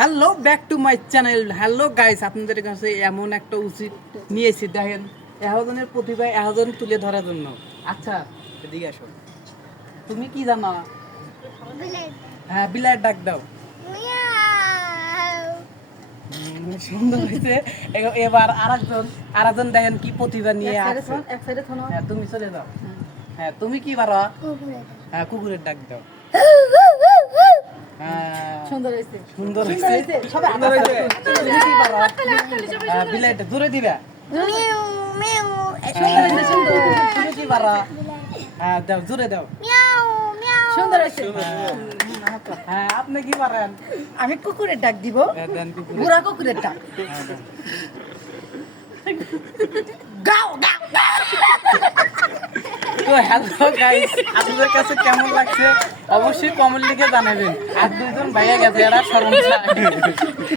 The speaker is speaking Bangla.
Hello back to my channel. Hello guys, আপনাদের কাছে এমন একটা উচিত নিয়েছি, দেখেন এহজনের প্রতিভা এহজন তুলে ধরার জন্য। আচ্ছা এদিকে আসো, তুমি কি জানো? হ্যাঁ, বিলাইয়ের ডাক দাও। সুন্দর হয়েছে। এবার আরেকজন দেখেন কি প্রতিভা নিয়ে আসছে। হ্যাঁ, তুমি চলে যাও। হ্যাঁ, তুমি কি পারো? হ্যাঁ, কুকুরের ডাক দাও। সুন্দর হয়েছে। বিলাইটা জোরে দিবা। তুমি কি পারো? হ্যাঁ, দাও, জোরে দাও। সুন্দর হয়েছে। হ্যাঁ, আপনি কি পারেন? আমি কুকুরের ডাক দিব, হ্যাঁ, দেন কুকুরের। বুড়া কুকুরের ডাক। হ্যাঁ, দেন। গাও গাও তো হ্যালো গাইস, আপনাদের কাছে কেমন লাগছে অবশ্যই কমেন্ট লিখে জানাবেন। আর দুইজন ভাইয়া গেছে, এরা শরম চায়।